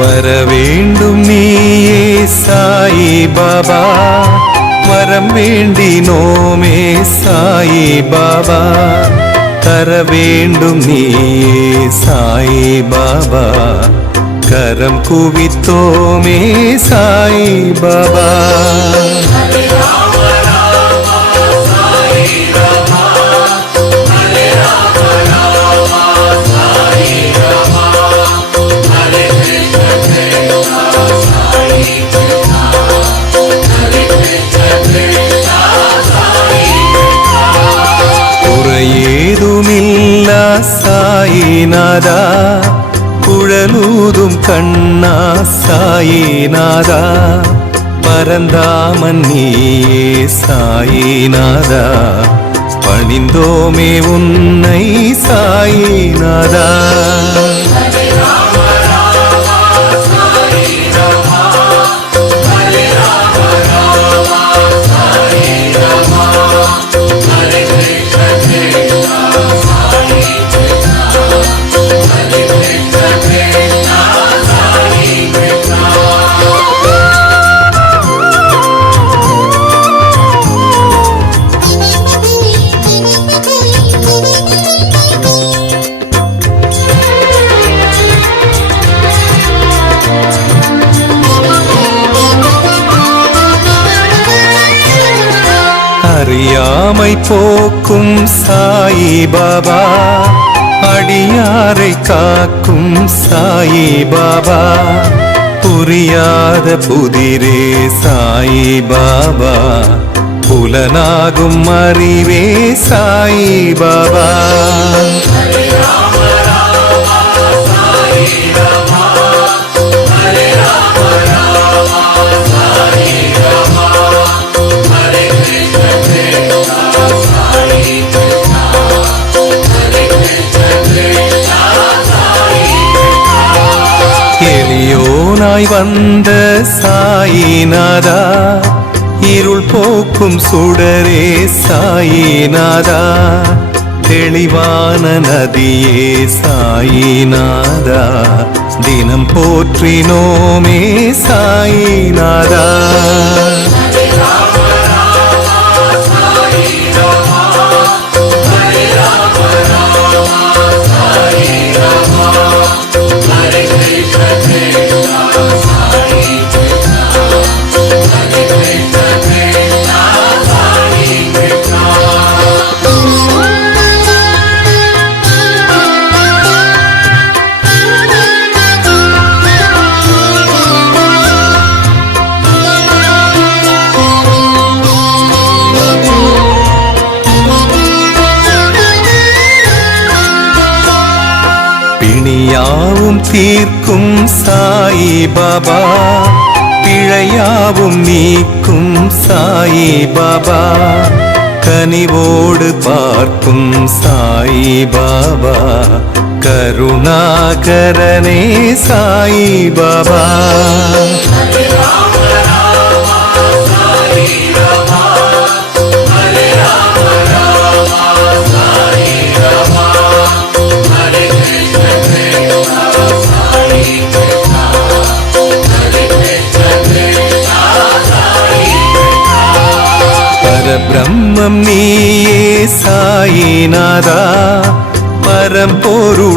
வரவேண்டும் நீயே சாயி பாபா, வரம் வேண்டினோமே சாயி பாபா, தர வேண்டும் நீயே சாயி பாபா, கரம் குவித்தோமே சாயி பாபா. குறையேதுமில்லா சாயிநாதா, குழலூதும் கண்ணா சாயிநாதா, பரந்தாமன் நீயே சாயிநாதா, பணிந்தோமே உன்னை சாயிநாதா. அறியாமை போக்கும் சாயி பாபா, அடியாரை காக்கும் சாயி பாபா, புரியாத புதிரே சாயி பாபா, புலனாகும் அறிவே சாயி பாபா. எளியோனாய் வந்த சாயிநாதா, இருள் போக்கும் சுடரே சாயிநாதா, தெளிவான நதியே சாயிநாதா, தினம் போற்றினோமே சாயிநாதா. பிணியாவும் தீர்க்கும் சாயி பாபா, பிழையாவும் நீக்கும் சாயி பாபா, கனிவோடு பார்க்கும் சாயி பாபா, கருணாகரனே சாயி பாபா. பரபிரம்மம் நீயே சாயிநாதா, பரம்பொருளானாய்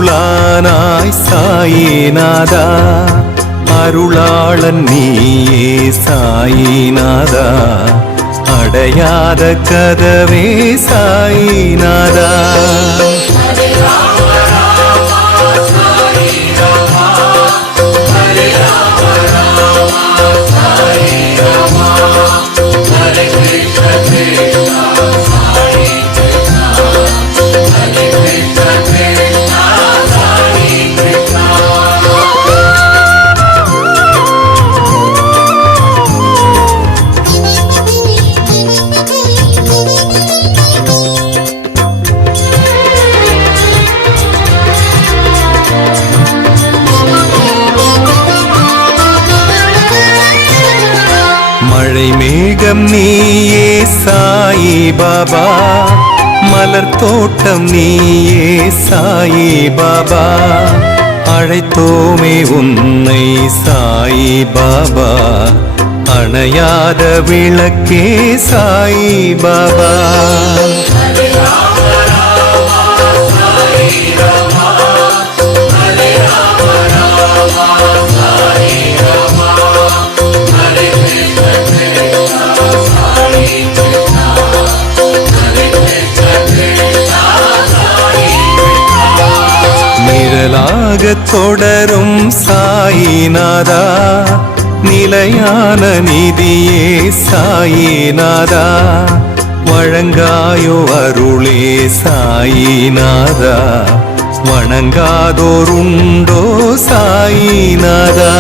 சாயிநாதா, அருளாளன் நீயே சாயிநாதா, அடையாத கதவே சாயிநாதா. மழை மேகம் நீயே சாயி பாபா, மலர் தோட்டம் நீயே சாயி பாபா, அழைத்தோமே உன்னை சாயி பாபா, அணையாத விளக்கே சாயி பாபா. நிழலாக தொடரும் சாயிநாதா, நிலையான நிதியே சாயிநாதா, வழங்காயோ அருளே சாயிநாதா, வணங்காதோருண்டோ சாயிநாதா.